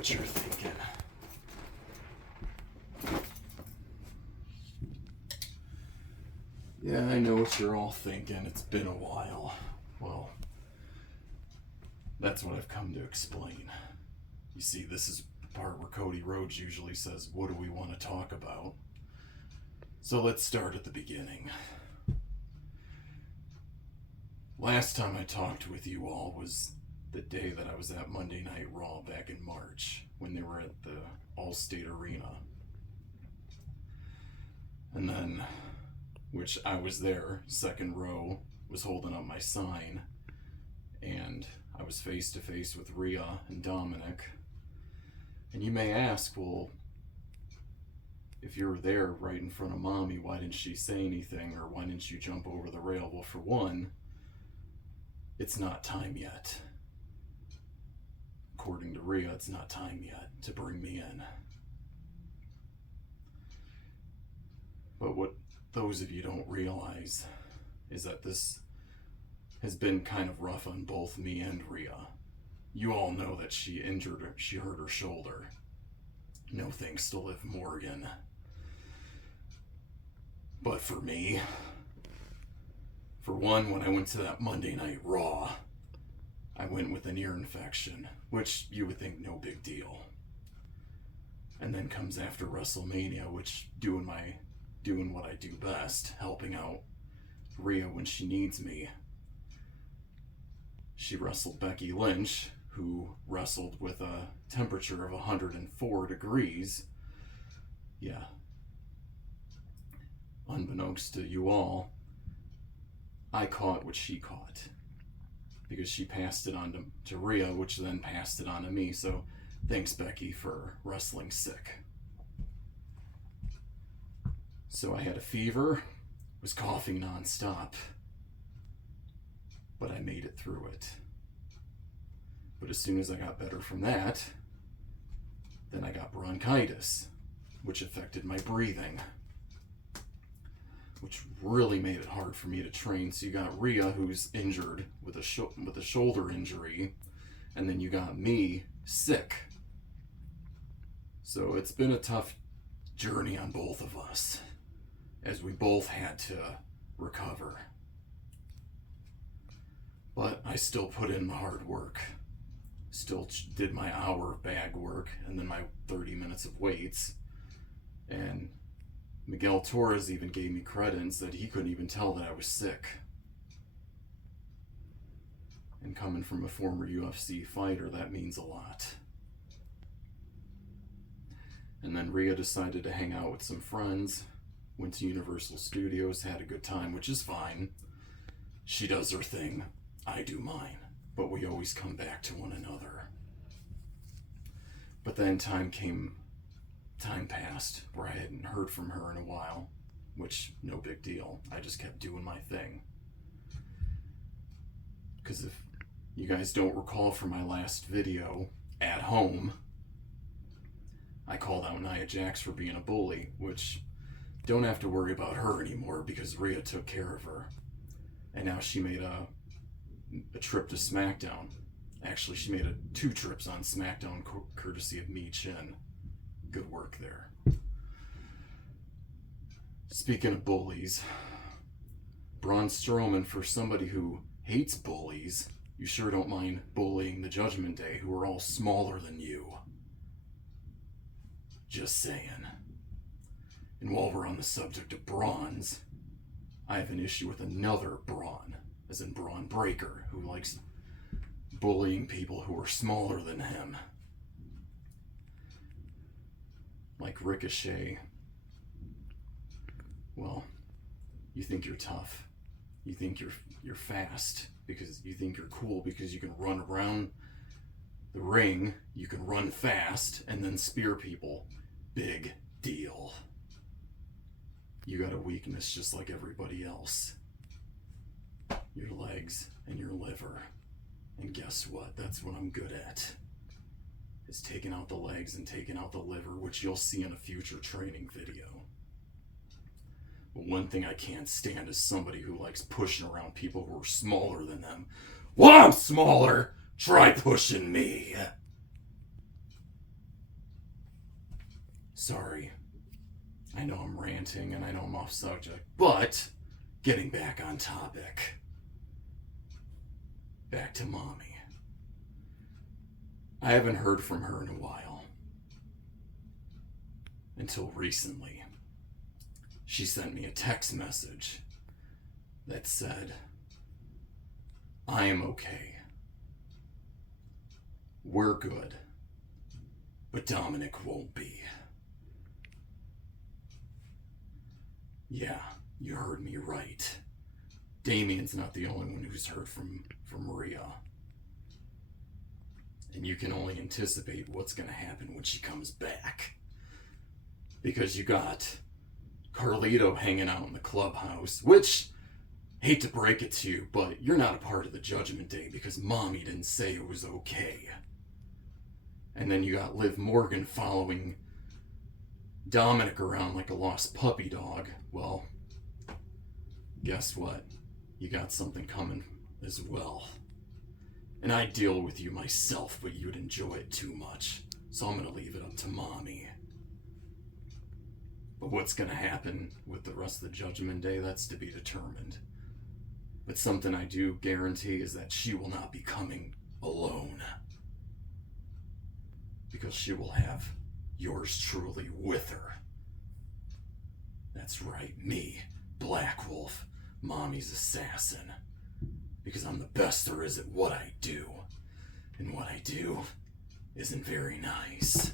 what you're thinking. Yeah, I know what you're all thinking. It's been a while. Well, that's what I've come to explain. You see, this is the part where Cody Rhodes usually says, what do we want to talk about? So let's start at the beginning. Last time I talked with you all was the day that I was at Monday Night Raw back in March, when they were at the All-State Arena. And then, which I was there, second row, was holding up my sign, and I was face to face with Rhea and Dominic. And you may ask, well, if you were there right in front of Mami, why didn't she say anything, or why didn't you jump over the rail? Well, for one, it's not time yet. According to Rhea, it's not time yet to bring me in. But what those of you don't realize is that this has been kind of rough on both me and Rhea. You all know that she hurt her shoulder. No thanks to Liv Morgan. But for me, for one, when I went to that Monday Night Raw, I went with an ear infection, which you would think no big deal. And then comes after WrestleMania, which doing what I do best, helping out Rhea when she needs me. She wrestled Becky Lynch, who wrestled with a temperature of 104 degrees. Yeah. Unbeknownst to you all, I caught what she caught, because she passed it on to Rhea, which then passed it on to me. So thanks, Becky, for wrestling sick. So I had a fever, was coughing nonstop, but I made it through it. But as soon as I got better from that, then I got bronchitis, which affected my breathing, which really made it hard for me to train. So you got Rhea, who's injured with a shoulder injury, and then you got me sick. So it's been a tough journey on both of us, as we both had to recover. But I still put in the hard work. Still did my hour of bag work, and then my 30 minutes of weights. And Miguel Torres even gave me credit and said he couldn't even tell that I was sick. And coming from a former UFC fighter, that means a lot. And then Rhea decided to hang out with some friends, went to Universal Studios, had a good time, which is fine. She does her thing, I do mine, but we always come back to one another. But then time passed where I hadn't heard from her in a while, which, no big deal. I just kept doing my thing. Because if you guys don't recall from my last video, at home, I called out Nia Jax for being a bully, which don't have to worry about her anymore because Rhea took care of her. And now she made a trip to SmackDown. Actually, she made 2 trips on SmackDown courtesy of me, Chin. Good work there. Speaking of bullies, Braun Strowman, for somebody who hates bullies, you sure don't mind bullying the Judgment Day, who are all smaller than you. Just saying. And while we're on the subject of Brawns, I have an issue with another Braun, as in Bron Breakker, who likes bullying people who are smaller than him. Like Ricochet. Well, you think you're tough. You think you're fast, because you think you're cool because you can run around the ring, you can run fast, and then spear people. Big deal. You got a weakness just like everybody else. Your legs and your liver. And guess what? That's what I'm good at. Is taking out the legs and taking out the liver, which you'll see in a future training video. But one thing I can't stand is somebody who likes pushing around people who are smaller than them. Well, I'm smaller. Try pushing me. Sorry. I know I'm ranting and I know I'm off subject, but getting back on topic. Back to Mommy. I haven't heard from her in a while. Until recently. She sent me a text message that said, I am okay. We're good. But Dominic won't be. Yeah, you heard me right. Damien's not the only one who's heard from Maria. And you can only anticipate what's going to happen when she comes back. Because you got Carlito hanging out in the clubhouse, which, hate to break it to you, but you're not a part of the Judgment Day because Mommy didn't say it was okay. And then you got Liv Morgan following Dominic around like a lost puppy dog. Well, guess what? You got something coming as well. And I'd deal with you myself, but you'd enjoy it too much. So I'm gonna leave it up to Mommy. But what's gonna happen with the rest of the Judgment Day, that's to be determined. But something I do guarantee is that she will not be coming alone. Because she will have yours truly with her. That's right, me, Blackwolf, Mommy's assassin. Because I'm the best there is at what I do. And what I do isn't very nice.